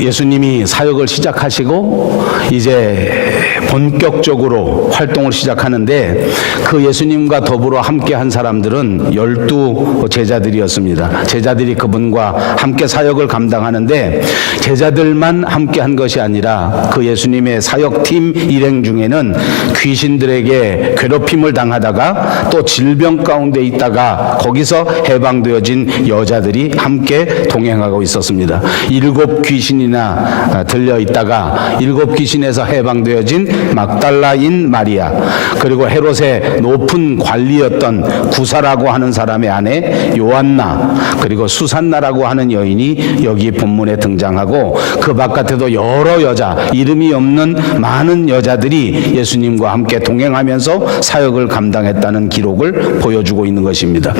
예수님이 사역을 시작하시고 이제 본격적으로 활동을 시작하는데 그 예수님과 더불어 함께한 사람들은 12 제자들이었습니다. 제자들이 그분과 함께 사역을 감당하는데 제자들만 함께한 것이 아니라 그 예수님의 사역팀 일행 중에는 귀신들에게 괴롭힘을 당하다가 또 질병 가운데 있다가 거기서 해방되어진 여자들이 함께 동행하고 있었습니다. 7 귀신이나 들려 있다가 7 귀신에서 해방되어진 막달라인 마리아, 그리고 헤롯의 높은 관리였던 구사라고 하는 사람의 아내 요한나, 그리고 수산나라고 하는 여인이 여기 본문에 등장하고 그 바깥에도 여러 여자, 이름이 없는 많은 여자들이 예수님과 함께 동행하면서 사역을 감당했다는 기록을 보여주고 있는 것입니다.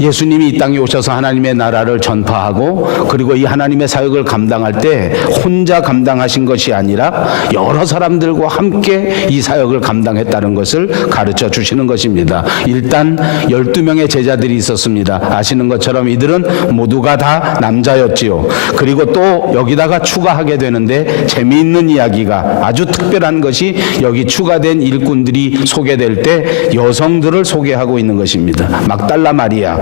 예수님이 이 땅에 오셔서 하나님의 나라를 전파하고 그리고 이 하나님의 사역을 감당할 때 혼자 감당하신 것이 아니라 여러 사람들과 함께 이 사역을 감당했다는 것을 가르쳐 주시는 것입니다. 일단 12명의 제자들이 있었습니다. 아시는 것처럼 이들은 모두가 다 남자였지요. 그리고 또 여기다가 추가하게 되는데 재미있는 이야기가, 아주 특별한 것이 여기 추가된 일꾼들이 소개될 때 여성들을 소개하고 있는 것입니다. 막달라 마리아,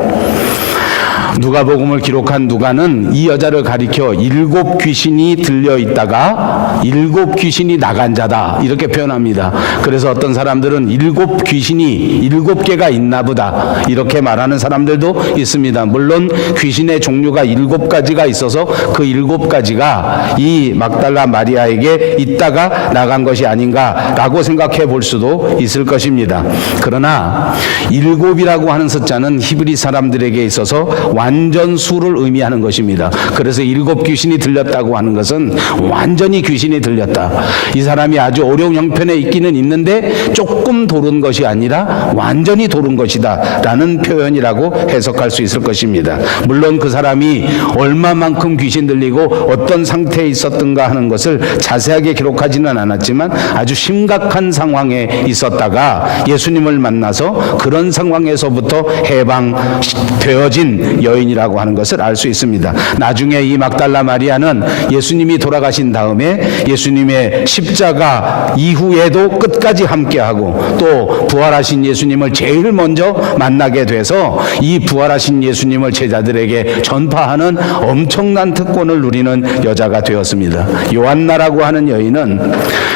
누가복음을 기록한 누가는 이 여자를 가리켜 7 귀신이 들려 있다가 7 귀신이 나간 자다 이렇게 표현합니다. 그래서 어떤 사람들은 7 귀신이 7개가 있나 보다 이렇게 말하는 사람들도 있습니다. 물론 귀신의 종류가 7가지가 있어서 그 7가지가 이 막달라 마리아에게 있다가 나간 것이 아닌가라고 생각해 볼 수도 있을 것입니다. 그러나 7이라고 하는 숫자는 히브리 사람들에게 있어서 완전수를 의미하는 것입니다. 그래서 7 귀신이 들렸다고 하는 것은 완전히 귀신이 들렸다. 이 사람이 아주 어려운 형편에 있기는 있는데 조금 도른 것이 아니라 완전히 도른 것이다 라는 표현이라고 해석할 수 있을 것입니다. 물론 그 사람이 얼마만큼 귀신 들리고 어떤 상태에 있었던가 하는 것을 자세하게 기록하지는 않았지만 아주 심각한 상황에 있었다가 예수님을 만나서 그런 상황에서부터 해방되어진 여인이라고 하는 것을 알 수 있습니다. 나중에 이 막달라 마리아는 예수님이 돌아가신 다음에 예수님의 십자가 이후에도 끝까지 함께하고 또 부활하신 예수님을 제일 먼저 만나게 돼서 이 부활하신 예수님을 제자들에게 전파하는 엄청난 특권을 누리는 여자가 되었습니다. 요한나라고 하는 여인은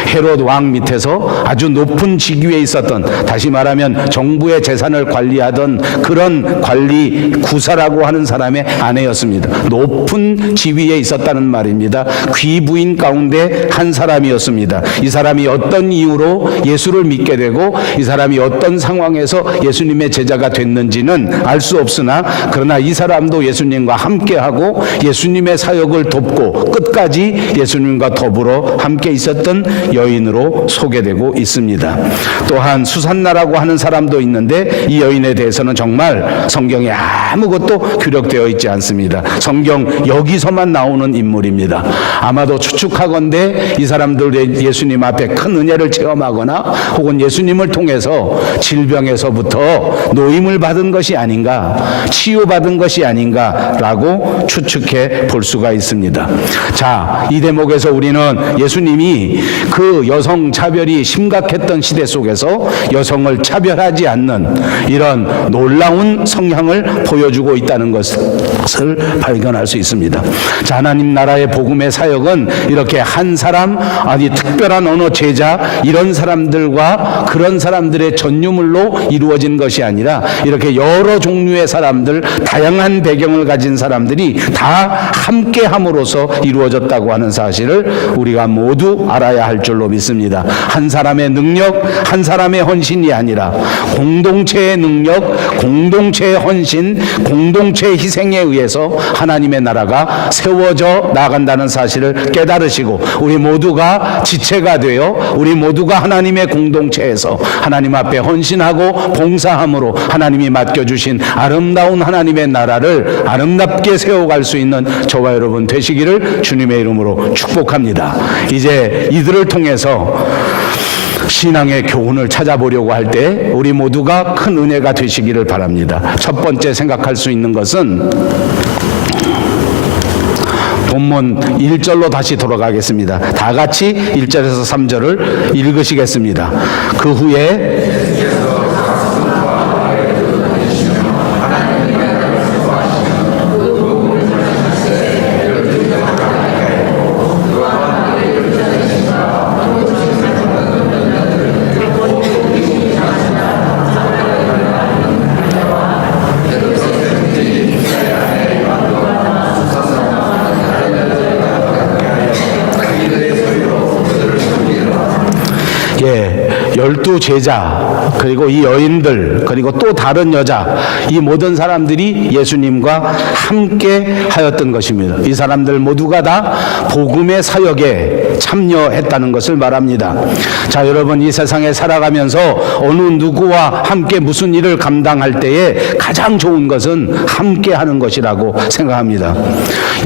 헤롯 왕 밑에서 아주 높은 직위에 있었던, 다시 말하면 정부의 재산을 관리하던 그런 관리 구사라고 하는 사람의 아내였습니다. 높은 지위에 있었다는 말입니다. 귀부인 가운데 한 사람이었습니다. 이 사람이 어떤 이유로 예수를 믿게 되고 이 사람이 어떤 상황에서 예수님의 제자가 됐는지는 알 수 없으나 그러나 이 사람도 예수님과 함께하고 예수님의 사역을 돕고 끝까지 예수님과 더불어 함께 있었던 여인으로 소개되고 있습니다. 또한 수산나라고 하는 사람도 있는데 이 여인에 대해서는 정말 성경에 아무것도 기록되어 있지 않습니다. 성경 여기서만 나오는 인물입니다. 아마도 추측하건대 이 사람들 예수님 앞에 큰 은혜를 체험하거나 혹은 예수님을 통해서 질병에서부터 노임을 받은 것이 아닌가, 치유받은 것이 아닌가라고 추측해 볼 수가 있습니다. 자, 이 대목에서 우리는 예수님이 그 여성 차별이 심각했던 시대 속에서 여성을 차별하지 않는 이런 놀라운 성향을 보여주고 있다는 것을 발견할 수 있습니다. 자, 하나님 나라의 복음의 사역은 이렇게 한 사람, 아니 특별한 어느 제자, 이런 사람들과 그런 사람들의 전유물로 이루어진 것이 아니라 이렇게 여러 종류의 사람들, 다양한 배경을 가진 사람들이 다 함께 함으로써 이루어졌다고 하는 사실을 우리가 모두 알아야 할 줄로 믿습니다. 한 사람의 능력, 한 사람의 헌신이 아니라 공동체의 능력, 공동체의 헌신, 공동체의 희생에 의해서 하나님의 나라가 세워져 나간다는 사실을 깨달으시고 우리 모두가 지체가 되어 우리 모두가 하나님의 공동체에서 하나님 앞에 헌신하고 봉사함으로 하나님이 맡겨주신 아름다운 하나님의 나라를 아름답게 세워갈 수 있는 저와 여러분 되시기를 주님의 이름으로 축복합니다. 이제 이들을 통해서 신앙의 교훈을 찾아보려고 할 때 우리 모두가 큰 은혜가 되시기를 바랍니다. 첫 번째 생각할 수 있는 것은 본문 1절로 다시 돌아가겠습니다. 다 같이 1절에서 3절을 읽으시겠습니다. 그 후에 열두 제자 그리고 이 여인들 그리고 또 다른 여자 이 모든 사람들이 예수님과 함께 하였던 것입니다. 이 사람들 모두가 다 복음의 사역에 참여했다는 것을 말합니다. 자, 여러분, 이 세상에 살아가면서 어느 누구와 함께 무슨 일을 감당할 때에 가장 좋은 것은 함께 하는 것이라고 생각합니다.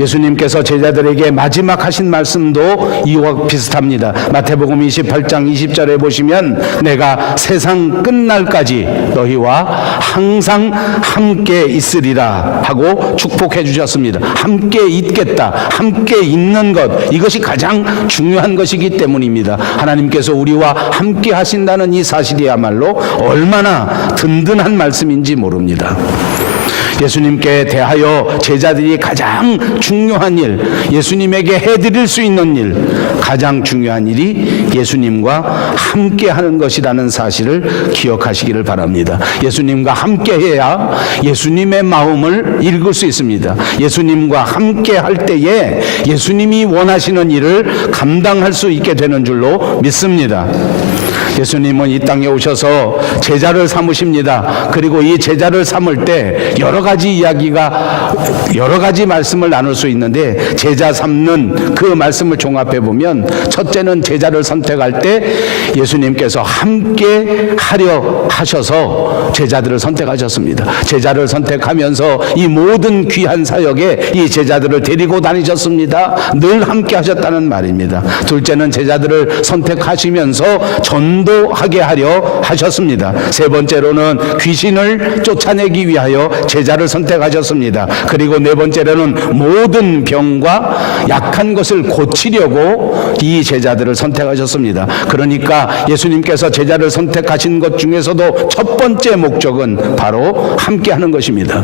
예수님께서 제자들에게 마지막 하신 말씀도 이와 비슷합니다. 마태복음 28장 20절에 보시면 내가 세상 끝날까지 너희와 항상 함께 있으리라 하고 축복해 주셨습니다. 함께 있겠다, 함께 있는 것, 이것이 가장 중요한 것이기 때문입니다. 하나님께서 우리와 함께 하신다는 이 사실이야말로 얼마나 든든한 말씀인지 모릅니다. 예수님께 대하여 제자들이 가장 중요한 일, 예수님에게 해드릴 수 있는 일, 가장 중요한 일이 예수님과 함께 하는 것이라는 사실을 기억하시기를 바랍니다. 예수님과 함께 해야 예수님의 마음을 읽을 수 있습니다. 예수님과 함께 할 때에 예수님이 원하시는 일을 감당할 수 있게 되는 줄로 믿습니다. 예수님은 이 땅에 오셔서 제자를 삼으십니다. 그리고 이 제자를 삼을 때 여러 가지 말씀을 나눌 수 있는데 제자 삼는 그 말씀을 종합해 보면 첫째는 제자를 선택할 때 예수님께서 함께 하려 하셔서 제자들을 선택하셨습니다. 제자를 선택하면서 이 모든 귀한 사역에 이 제자들을 데리고 다니셨습니다. 늘 함께 하셨다는 말입니다. 둘째는 제자들을 선택하시면서 전도하게 하려 하셨습니다. 세 번째로는 귀신을 쫓아내기 위하여 제자를 선택하셨습니다. 그리고 네 번째로는 모든 병과 약한 것을 고치려고 이 제자들을 선택하셨습니다. 그러니까 예수님께서 제자를 선택하신 것 중에서도 첫 번째 목적은 바로 함께하는 것입니다.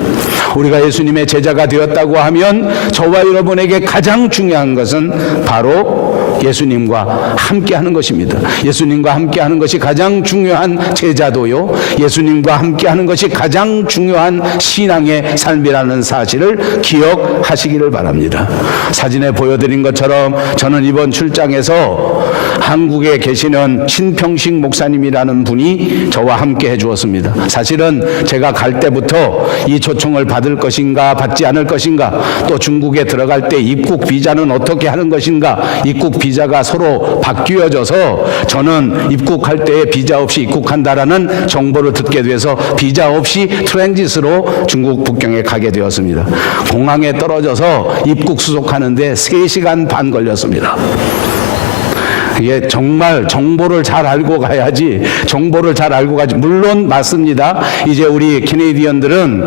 우리가 예수님의 제자가 되었다고 하면 저와 여러분에게 가장 중요한 것은 바로 예수님과 함께하는 것입니다. 예수님과 함께하는 것이 가장 중요한 제자도요, 예수님과 함께하는 것이 가장 중요한 신앙의 삶이라는 사실을 기억하시기를 바랍니다. 사진에 보여드린 것처럼 저는 이번 출장에서 한국에 계시는 신평식 목사님이라는 분이 저와 함께 해주었습니다. 사실은 제가 갈 때부터 이 초청을 받을 것인가 받지 않을 것인가, 또 중국에 들어갈 때 입국 비자는 어떻게 하는 것인가, 입국 비자가 서로 바뀌어져서 저는 입국할 때에 비자 없이 입국한다라는 정보를 듣게 돼서 비자 없이 트랜짓으로 중국 북경에 가게 되었습니다. 공항에 떨어져서 입국 수속하는데 3시간 반 걸렸습니다. 이게 정말 정보를 잘 알고 가야지, 물론 맞습니다. 이제 우리 캐네디언들은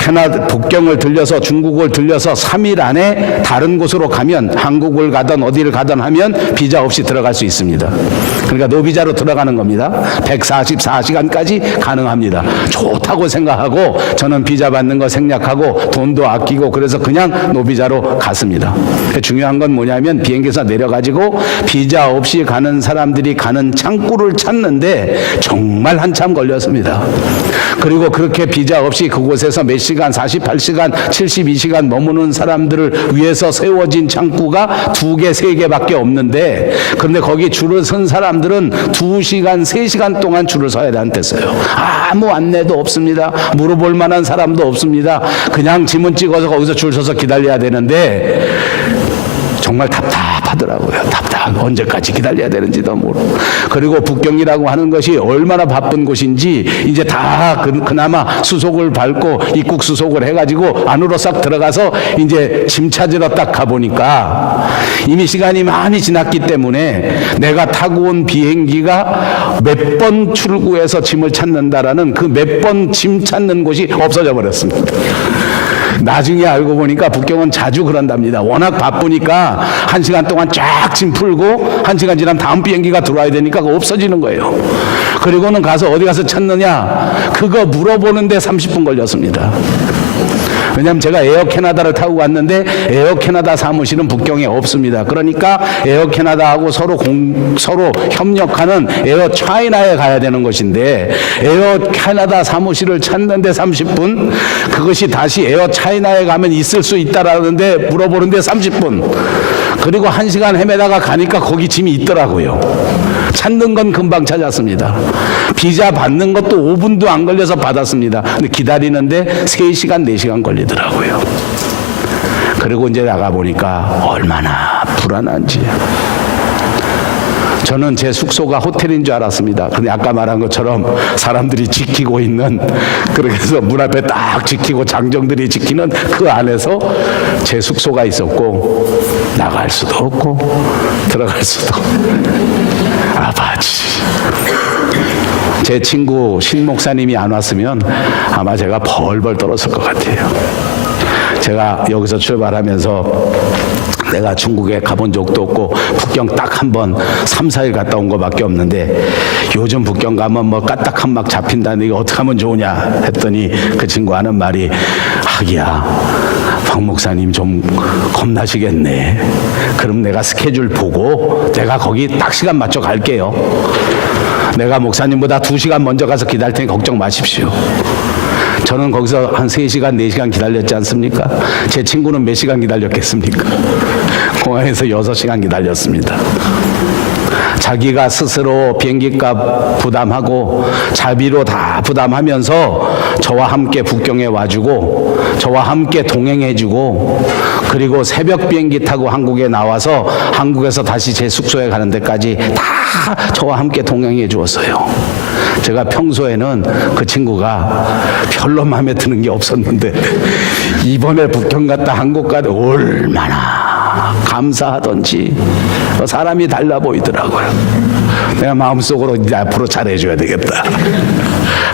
캐나다 북경을 들려서 중국을 들려서 3일 안에 다른 곳으로 가면, 한국을 가든 어디를 가든 하면 비자 없이 들어갈 수 있습니다. 그러니까 노비자로 들어가는 겁니다. 144시간까지 가능합니다. 좋다고 생각하고 저는 비자 받는 거 생략하고 돈도 아끼고 그래서 그냥 노비자로 갔습니다. 중요한 건 뭐냐면 비행기에서 내려가지고 비자 없이 가는 사람들이 가는 창구를 찾는데 정말 한참 걸렸습니다. 그리고 그렇게 비자 없이 그곳에서 몇 시간, 48시간, 72시간 머무는 사람들을 위해서 세워진 창구가 2개, 3개밖에 없는데, 그런데 거기 줄을 선 사람들은 2시간, 3시간 동안 줄을 서야 한댔어요. 아무 안내도 없습니다. 물어볼 만한 사람도 없습니다. 그냥 지문 찍어서 거기서 줄 서서 기다려야 되는데 정말 답답하더라고요. 언제까지 기다려야 되는지도 모르고. 그리고 북경이라고 하는 것이 얼마나 바쁜 곳인지 이제 다 그나마 수속을 밟고 입국 수속을 해가지고 안으로 싹 들어가서 이제 짐 찾으러 딱 가보니까 이미 시간이 많이 지났기 때문에 내가 타고 온 비행기가 몇 번 출구에서 짐을 찾는다라는 그 몇 번 짐 찾는 곳이 없어져 버렸습니다. 나중에 알고 보니까 북경은 자주 그런답니다. 워낙 바쁘니까 1시간 동안 쫙 짐 풀고 1시간 지나면 다음 비행기가 들어와야 되니까 그거 없어지는 거예요. 그리고는 가서 어디 가서 찾느냐, 그거 물어보는데 30분 걸렸습니다. 왜냐하면 제가 에어 캐나다를 타고 갔는데 에어 캐나다 사무실은 북경에 없습니다. 그러니까 에어 캐나다하고 서로 협력하는 에어 차이나에 가야 되는 것인데, 에어 캐나다 사무실을 찾는데 30분, 그것이 다시 에어 차이나에 가면 있을 수 있다라는데 물어보는데 30분, 그리고 1시간 헤매다가 가니까 거기 짐이 있더라고요. 찾는 건 금방 찾았습니다. 비자 받는 것도 5분도 안 걸려서 받았습니다. 근데 기다리는데 3시간, 4시간 걸리더라고요. 그리고 이제 나가보니까 얼마나 불안한지. 저는 제 숙소가 호텔인 줄 알았습니다. 근데 아까 말한 것처럼 사람들이 지키고 있는, 그래서 문 앞에 딱 지키고 장정들이 지키는 그 안에서 제 숙소가 있었고, 나갈 수도 없고 들어갈 수도 없고. 아바지. 제 친구 신 목사님이 안 왔으면 아마 제가 벌벌 떨었을 것 같아요. 제가 여기서 출발하면서 내가 중국에 가본 적도 없고 북경 딱 한 번 3, 4일 갔다 온 거밖에 없는데, 요즘 북경 가면 뭐 까딱한 막 잡힌다는데 이거 어떻게 하면 좋으냐 했더니 그 친구 하는 말이, 하기야 박 목사님 좀 겁나시겠네. 그럼 내가 스케줄 보고 내가 거기 딱 시간 맞춰 갈게요. 내가 목사님보다 2시간 먼저 가서 기다릴 테니 걱정 마십시오. 저는 거기서 한 3시간, 4시간 기다렸지 않습니까? 제 친구는 몇 시간 기다렸겠습니까? 공항에서 6시간 기다렸습니다. 자기가 스스로 비행기값 부담하고 자비로 다 부담하면서 저와 함께 북경에 와주고, 저와 함께 동행해주고, 그리고 새벽 비행기 타고 한국에 나와서 한국에서 다시 제 숙소에 가는 데까지 다 저와 함께 동행해 주었어요. 제가 평소에는 그 친구가 별로 마음에 드는 게 없었는데 이번에 북경 갔다 한국 가다 얼마나 감사하던지 사람이 달라 보이더라고요. 내가 마음속으로 이제 앞으로 잘해줘야 되겠다.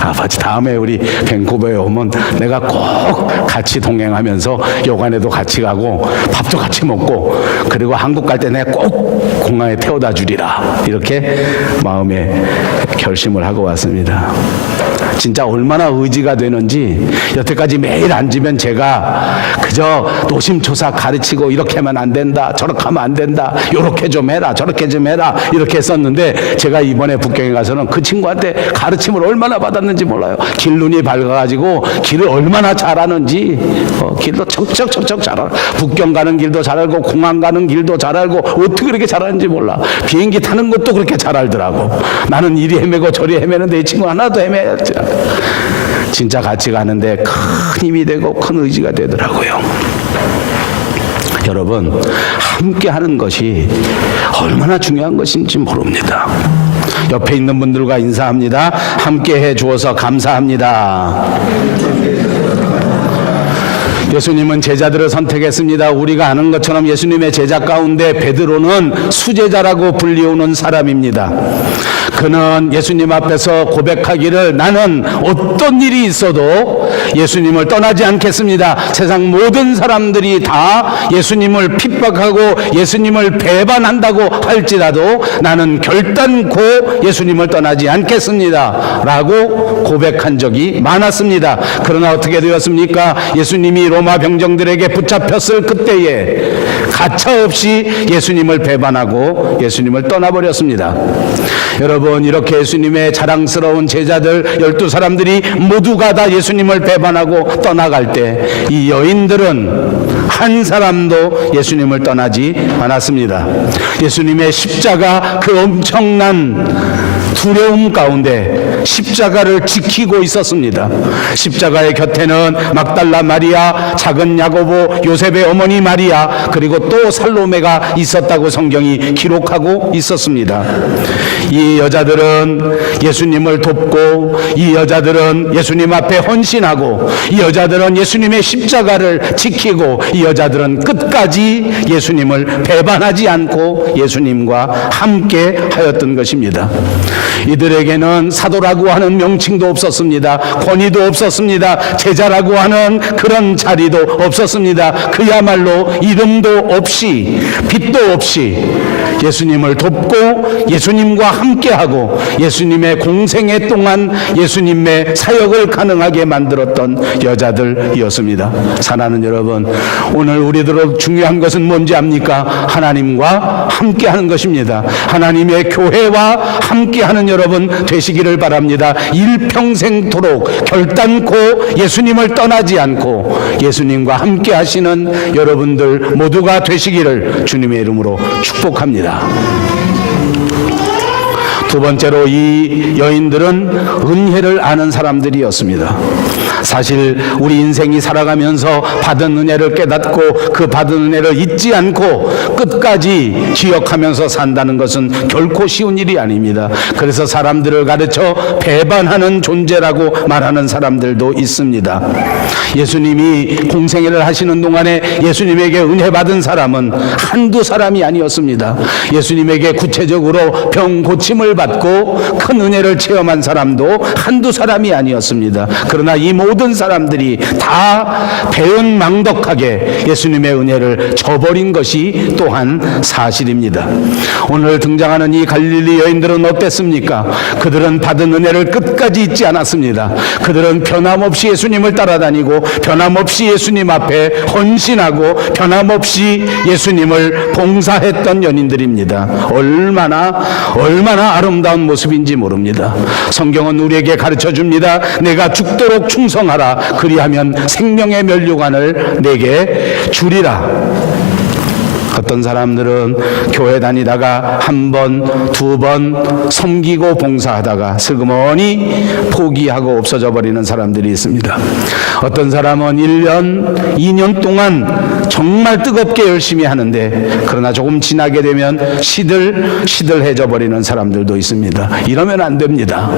아버지 다음에 우리 밴쿠버에 오면 내가 꼭 같이 동행하면서 여관에도 같이 가고 밥도 같이 먹고, 그리고 한국 갈 때 내가 꼭 공항에 태워다 주리라, 이렇게 마음에 결심을 하고 왔습니다. 진짜 얼마나 의지가 되는지, 여태까지 매일 앉으면 제가 그저 노심초사 가르치고 이렇게 하면 안 된다, 저렇게 하면 안 된다, 요렇게 좀 해라, 저렇게 좀 해라, 이렇게 했었는데, 제가 이번에 북경에 가서는 그 친구한테 가르침을 얼마나 받았는지 몰라요. 길눈이 밝아가지고 길을 얼마나 잘 아는지, 길도 척척척척 잘 알아. 북경 가는 길도 잘 알고 공항 가는 길도 잘 알고 어떻게 그렇게 잘 아는지 몰라. 비행기 타는 것도 그렇게 잘 알더라고. 나는 이리 헤매고 저리 헤매는데 이 친구 하나도 헤매지 않아. 진짜 같이 가는데 큰 힘이 되고 큰 의지가 되더라고요. 여러분, 함께 하는 것이 얼마나 중요한 것인지 모릅니다. 옆에 있는 분들과 인사합니다. 함께 해 주어서 감사합니다. 예수님은 제자들을 선택했습니다. 우리가 아는 것처럼 예수님의 제자 가운데 베드로는 수제자라고 불리우는 사람입니다. 그는 예수님 앞에서 고백하기를, 나는 어떤 일이 있어도 예수님을 떠나지 않겠습니다. 세상 모든 사람들이 다 예수님을 핍박하고 예수님을 배반한다고 할지라도 나는 결단코 예수님을 떠나지 않겠습니다 라고 고백한 적이 많았습니다. 그러나 어떻게 되었습니까? 예수님이 로마 병정들에게 붙잡혔을 그때에 가차없이 예수님을 배반하고 예수님을 떠나버렸습니다. 여러분, 이렇게 예수님의 자랑스러운 제자들 12사람들이 모두가 다 예수님을 배반하고 떠나갈 때 이 여인들은 한 사람도 예수님을 떠나지 않았습니다. 예수님의 십자가, 그 엄청난 두려움 가운데 십자가를 지키고 있었습니다. 십자가의 곁에는 막달라 마리아, 작은 야고보, 요셉의 어머니 마리아, 그리고 또 살로메가 있었다고 성경이 기록하고 있었습니다. 이 여자들은 예수님을 돕고, 이 여자들은 예수님 앞에 헌신하고, 이 여자들은 예수님의 십자가를 지키고, 이 여자들은 끝까지 예수님을 배반하지 않고 예수님과 함께 하였던 것입니다. 이들에게는 사도라고 하는 명칭도 없었습니다. 권위도 없었습니다. 제자라고 하는 그런 자리도 없었습니다. 그야말로 이름도 없이 빛도 없이 예수님을 돕고 예수님과 함께하고 예수님의 공생애 동안 예수님의 사역을 가능하게 만들었던 여자들이었습니다. 사랑하는 여러분, 오늘 우리들로 중요한 것은 뭔지 압니까? 하나님과 함께하는 것입니다. 하나님의 교회와 함께하는 여러분 되시기를 바랍니다. 일평생토록 결단코 예수님을 떠나지 않고 예수님과 함께하시는 여러분들 모두가 되시기를 주님의 이름으로 축복합니다. 두 번째로 이 여인들은 은혜를 아는 사람들이었습니다. 사실 우리 인생이 살아가면서 받은 은혜를 깨닫고 그 받은 은혜를 잊지 않고 끝까지 기억하면서 산다는 것은 결코 쉬운 일이 아닙니다. 그래서 사람들을 가르쳐 배반하는 존재라고 말하는 사람들도 있습니다. 예수님이 공생애를 하시는 동안에 예수님에게 은혜 받은 사람은 한두 사람이 아니었습니다. 예수님에게 구체적으로 병 고침을 받고 큰 은혜를 체험한 사람도 한두 사람이 아니었습니다. 그러나 이 모든 사람들이 다 배은망덕하게 예수님의 은혜를 저버린 것이 또한 사실입니다. 오늘 등장하는 이 갈릴리 여인들은 어땠습니까? 그들은 받은 은혜를 끝까지 잊지 않았습니다. 그들은 변함없이 예수님을 따라다니고 변함없이 예수님 앞에 헌신하고 변함없이 예수님을 봉사했던 연인들입니다. 얼마나 아름다운 모습인지 모릅니다. 성경은 우리에게 가르쳐 줍니다. 내가 죽도록 충성하라. 그리하면 생명의 면류관을 내게 주리라. 어떤 사람들은 교회 다니다가 한 번, 두 번 섬기고 봉사하다가 슬그머니 포기하고 없어져 버리는 사람들이 있습니다. 어떤 사람은 1년, 2년 동안 정말 뜨겁게 열심히 하는데 그러나 조금 지나게 되면 시들해져 버리는 사람들도 있습니다. 이러면 안 됩니다.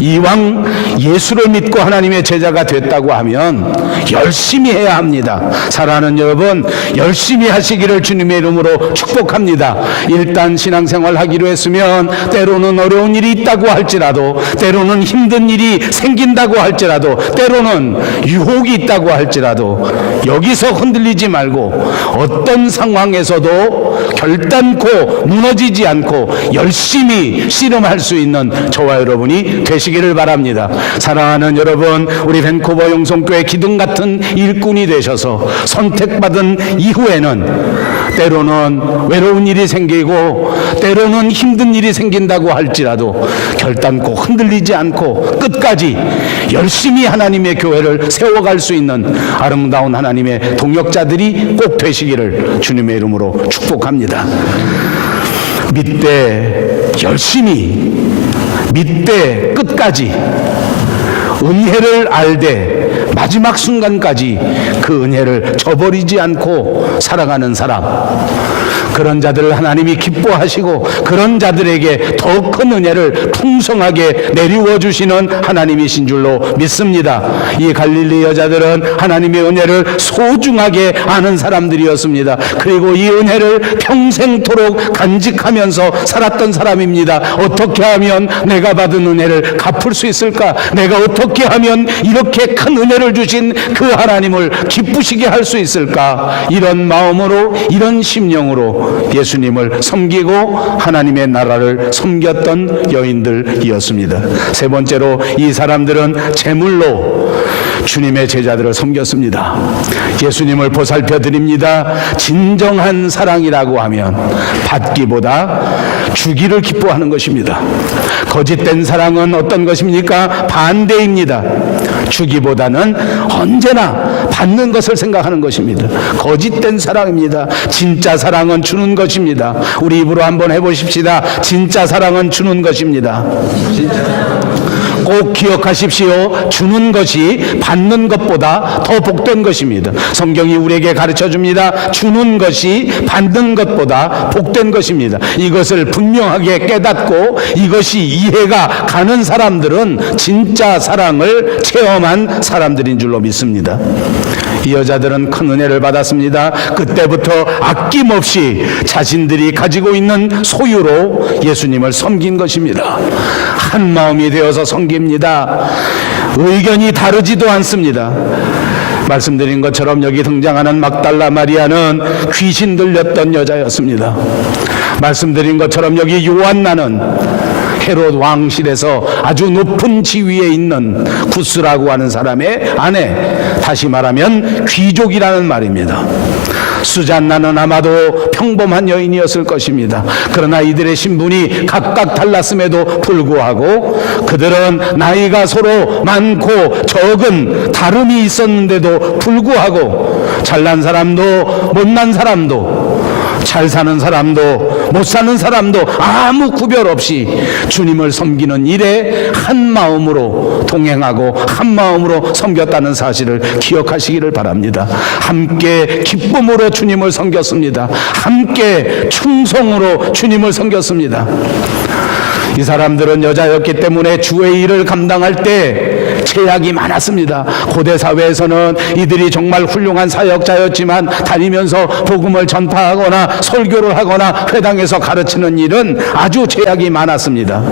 이왕 예수를 믿고 하나님의 제자가 됐다고 하면 열심히 해야 합니다. 사랑하는 여러분, 열심히 하시기를 주님의 이름으로 축복합니다. 일단 신앙생활 하기로 했으면 때로는 어려운 일이 있다고 할지라도, 때로는 힘든 일이 생긴다고 할지라도, 때로는 유혹이 있다고 할지라도 여기서 흔들리지 말고 어떤 상황에서도 결단코 무너지지 않고 열심히 씨름할 수 있는 저와 여러분이 되시기를 바랍니다. 사랑하는 여러분, 우리 밴쿠버 영성교회 기둥 같은 일꾼이 되셔서 선택받은 이후에는 때로는 외로운 일이 생기고 때로는 힘든 일이 생긴다고 할지라도 결단코 흔들리지 않고 끝까지 열심히 하나님의 교회를 세워갈 수 있는 아름다운 하나님의 동역자들이 꼭 되시기를 주님의 이름으로 축복합니다. 믿되 열심히, 믿되 끝까지, 은혜를 알되 마지막 순간까지 그 은혜를 저버리지 않고 살아가는 사람, 그런 자들을 하나님이 기뻐하시고 그런 자들에게 더 큰 은혜를 풍성하게 내리워 주시는 하나님이신 줄로 믿습니다. 이 갈릴리 여자들은 하나님의 은혜를 소중하게 아는 사람들이었습니다. 그리고 이 은혜를 평생토록 간직하면서 살았던 사람입니다. 어떻게 하면 내가 받은 은혜를 갚을 수 있을까? 내가 어떻게 하면 이렇게 큰 은혜를 주신 그 하나님을 기쁘시게 할 수 있을까? 이런 마음으로, 이런 심령으로 예수님을 섬기고 하나님의 나라를 섬겼던 여인들이었습니다. 세 번째로 이 사람들은 제물로 주님의 제자들을 섬겼습니다. 예수님을 보살펴 드립니다. 진정한 사랑이라고 하면 받기보다 주기를 기뻐하는 것입니다. 거짓된 사랑은 어떤 것입니까? 반대입니다. 주기보다는 언제나 받는 것을 생각하는 것입니다. 거짓된 사랑입니다. 진짜 사랑은 주는 것입니다. 우리 입으로 한번 해보십시다. 진짜 사랑은 주는 것입니다. 꼭 기억하십시오. 주는 것이 받는 것보다 더 복된 것입니다. 성경이 우리에게 가르쳐 줍니다. 주는 것이 받는 것보다 복된 것입니다. 이것을 분명하게 깨닫고 이것이 이해가 가는 사람들은 진짜 사랑을 체험한 사람들인 줄로 믿습니다. 이 여자들은 큰 은혜를 받았습니다. 그때부터 아낌없이 자신들이 가지고 있는 소유로 예수님을 섬긴 것입니다. 한 마음이 되어서 섬깁니다. 의견이 다르지도 않습니다. 말씀드린 것처럼 여기 등장하는 막달라 마리아는 귀신 들렸던 여자였습니다. 말씀드린 것처럼 여기 요한나는 헤롯 왕실에서 아주 높은 지위에 있는 구스라고 하는 사람의 아내, 다시 말하면 귀족이라는 말입니다. 수잔나는 아마도 평범한 여인이었을 것입니다. 그러나 이들의 신분이 각각 달랐음에도 불구하고 그들은 나이가 서로 많고 적은 다름이 있었는데도 불구하고 잘난 사람도 못난 사람도 잘 사는 사람도 못 사는 사람도 아무 구별 없이 주님을 섬기는 일에 한 마음으로 동행하고 한 마음으로 섬겼다는 사실을 기억하시기를 바랍니다. 함께 기쁨으로 주님을 섬겼습니다. 함께 충성으로 주님을 섬겼습니다. 이 사람들은 여자였기 때문에 주의 일을 감당할 때 제약이 많았습니다. 고대 사회에서는 이들이 정말 훌륭한 사역자였지만 다니면서 복음을 전파하거나 설교를 하거나 회당에서 가르치는 일은 아주 제약이 많았습니다.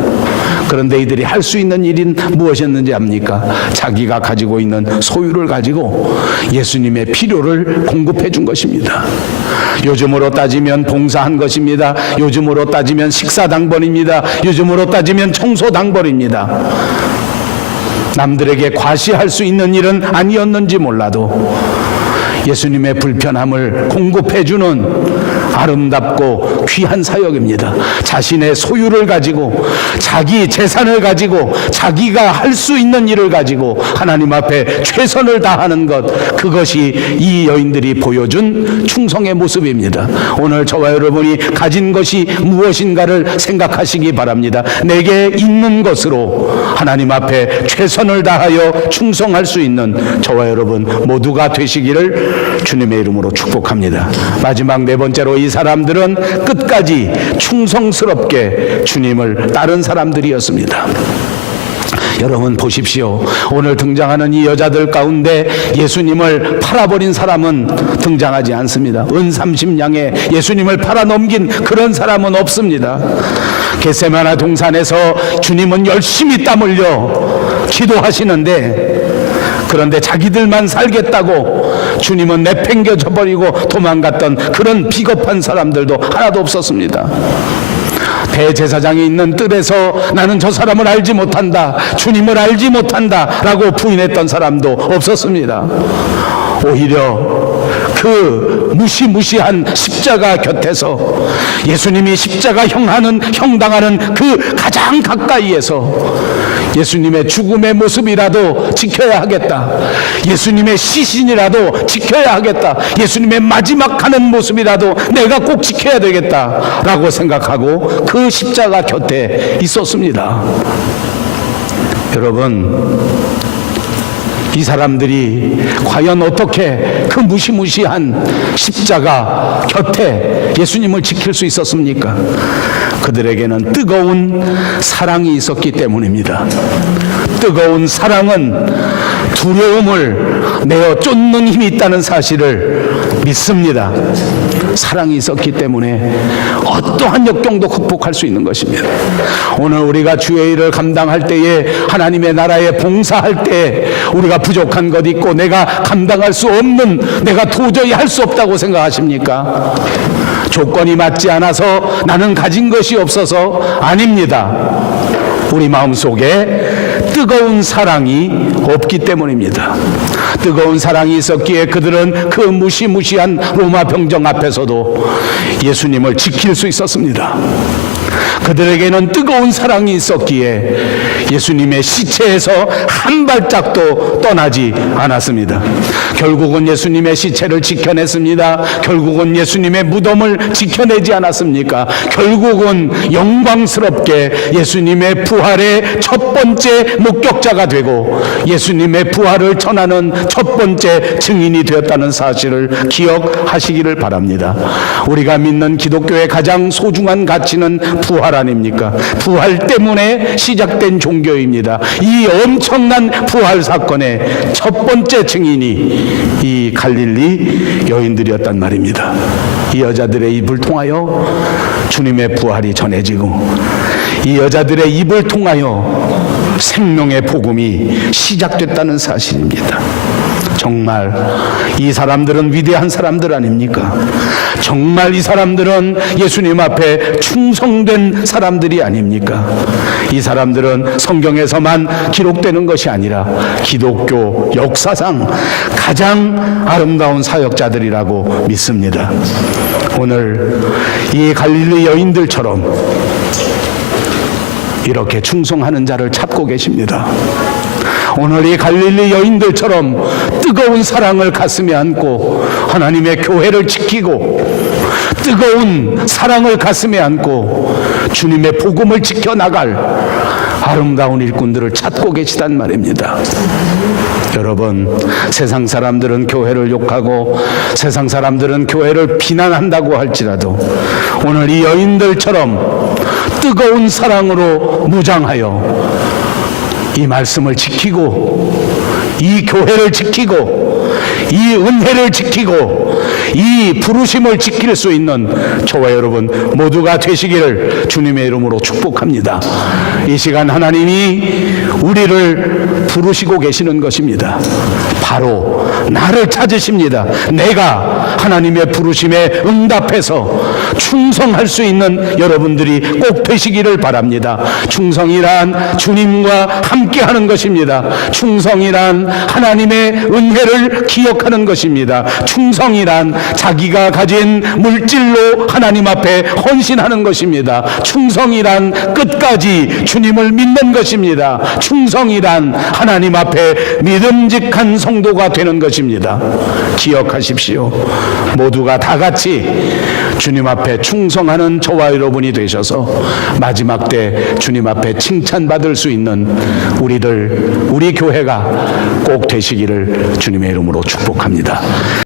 그런데 이들이 할 수 있는 일인 무엇이었는지 압니까? 자기가 가지고 있는 소유를 가지고 예수님의 필요를 공급해 준 것입니다. 요즘으로 따지면 봉사한 것입니다. 요즘으로 따지면 식사당번입니다. 요즘으로 따지면 청소당번입니다. 남들에게 과시할 수 있는 일은 아니었는지 몰라도 예수님의 불편함을 공급해주는 아름답고 귀한 사역입니다. 자신의 소유를 가지고 자기 재산을 가지고 자기가 할 수 있는 일을 가지고 하나님 앞에 최선을 다하는 것, 그것이 이 여인들이 보여준 충성의 모습입니다. 오늘 저와 여러분이 가진 것이 무엇인가를 생각하시기 바랍니다. 내게 있는 것으로 하나님 앞에 최선을 다하여 충성할 수 있는 저와 여러분 모두가 되시기를 주님의 이름으로 축복합니다. 마지막 네 번째로 이 사람들은 끝까지 충성스럽게 주님을 따른 사람들이었습니다. 여러분 보십시오. 오늘 등장하는 이 여자들 가운데 예수님을 팔아버린 사람은 등장하지 않습니다. 은 30냥에 예수님을 팔아넘긴 그런 사람은 없습니다. 겟세마네 동산에서 주님은 열심히 땀 흘려 기도하시는데, 그런데 자기들만 살겠다고 주님은 내팽겨져 버리고 도망갔던 그런 비겁한 사람들도 하나도 없었습니다. 대제사장이 있는 뜰에서 나는 저 사람을 알지 못한다, 주님을 알지 못한다 라고 부인했던 사람도 없었습니다. 오히려 그 무시무시한 십자가 곁에서 예수님이 십자가 형당하는 그 가장 가까이에서 예수님의 죽음의 모습이라도 지켜야 하겠다, 예수님의 시신이라도 지켜야 하겠다, 예수님의 마지막 하는 모습이라도 내가 꼭 지켜야 되겠다 라고 생각하고 그 십자가 곁에 있었습니다. 여러분, 이 사람들이 과연 어떻게 그 무시무시한 십자가 곁에 예수님을 지킬 수 있었습니까? 그들에게는 뜨거운 사랑이 있었기 때문입니다. 뜨거운 사랑은 두려움을 내어 쫓는 힘이 있다는 사실을 믿습니다. 사랑이 있었기 때문에 어떠한 역경도 극복할 수 있는 것입니다. 오늘 우리가 주의 일을 감당할 때에, 하나님의 나라에 봉사할 때 우리가 부족한 것 있고 내가 감당할 수 없는, 내가 도저히 할 수 없다고 생각하십니까? 조건이 맞지 않아서, 나는 가진 것이 없어서 아닙니다. 우리 마음속에 뜨거운 사랑이 없기 때문입니다. 뜨거운 사랑이 있었기에 그들은 그 무시무시한 로마 병정 앞에서도 예수님을 지킬 수 있었습니다. 그들에게는 뜨거운 사랑이 있었기에 예수님의 시체에서 한 발짝도 떠나지 않았습니다. 결국은 예수님의 시체를 지켜냈습니다. 결국은 예수님의 무덤을 지켜내지 않았습니까? 결국은 영광스럽게 예수님의 부활의 첫 번째 목격자가 되고 예수님의 부활을 전하는 첫 번째 증인이 되었다는 사실을 기억하시기를 바랍니다. 우리가 믿는 기독교의 가장 소중한 가치는 부활 아닙니까? 부활 때문에 시작된 종교입니다. 이 엄청난 부활 사건의 첫 번째 증인이 이 갈릴리 여인들이었단 말입니다. 이 여자들의 입을 통하여 주님의 부활이 전해지고, 이 여자들의 입을 통하여 생명의 복음이 시작됐다는 사실입니다. 정말 이 사람들은 위대한 사람들 아닙니까? 정말 이 사람들은 예수님 앞에 충성된 사람들이 아닙니까? 이 사람들은 성경에서만 기록되는 것이 아니라 기독교 역사상 가장 아름다운 사역자들이라고 믿습니다. 오늘 이 갈릴리 여인들처럼 이렇게 충성하는 자를 찾고 계십니다. 오늘 이 갈릴리 여인들처럼 뜨거운 사랑을 가슴에 안고 하나님의 교회를 지키고, 뜨거운 사랑을 가슴에 안고 주님의 복음을 지켜나갈 아름다운 일꾼들을 찾고 계시단 말입니다. 여러분, 세상 사람들은 교회를 욕하고 세상 사람들은 교회를 비난한다고 할지라도 오늘 이 여인들처럼 뜨거운 사랑으로 무장하여 이 말씀을 지키고, 이 교회를 지키고, 이 은혜를 지키고, 이 부르심을 지킬 수 있는 저와 여러분 모두가 되시기를 주님의 이름으로 축복합니다. 이 시간 하나님이 우리를 부르시고 계시는 것입니다. 바로 나를 찾으십니다. 내가 하나님의 부르심에 응답해서 충성할 수 있는 여러분들이 꼭 되시기를 바랍니다. 충성이란 주님과 함께하는 것입니다. 충성이란 하나님의 은혜를 기억하는 것입니다. 충성이란 자기가 가진 물질로 하나님 앞에 헌신하는 것입니다. 충성이란 끝까지 주님을 믿는 것입니다. 충성이란 하나님 앞에 믿음직한 성도가 되는 것입니다. 기억하십시오. 모두가 다 같이 주님 앞에 충성하는 저와 여러분이 되셔서 마지막 때 주님 앞에 칭찬받을 수 있는 우리 교회가 꼭 되시기를 주님의 이름으로 축복합니다.